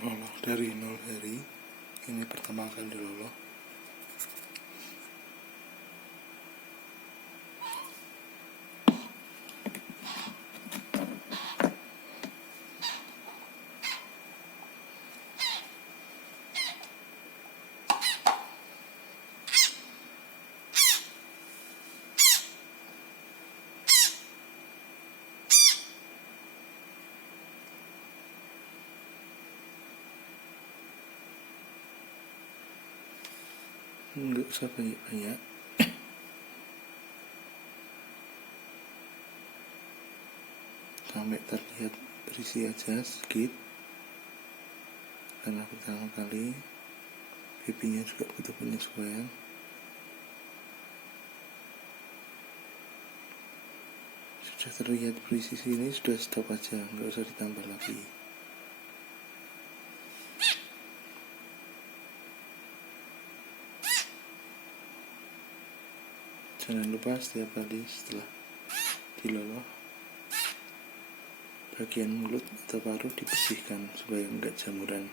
loloh dari 0 hari. Ini pertama kali loloh. Nggak usah banyak-banyak, sampai terlihat berisi aja sedikit, karena pertama kali pipinya juga butuh penyesuaian. Sudah terlihat berisi sini, sudah stop aja, nggak usah ditambah lagi. Jangan lupa setiap kali setelah diloloh, bagian mulut atau paru dibersihkan supaya enggak jamuran.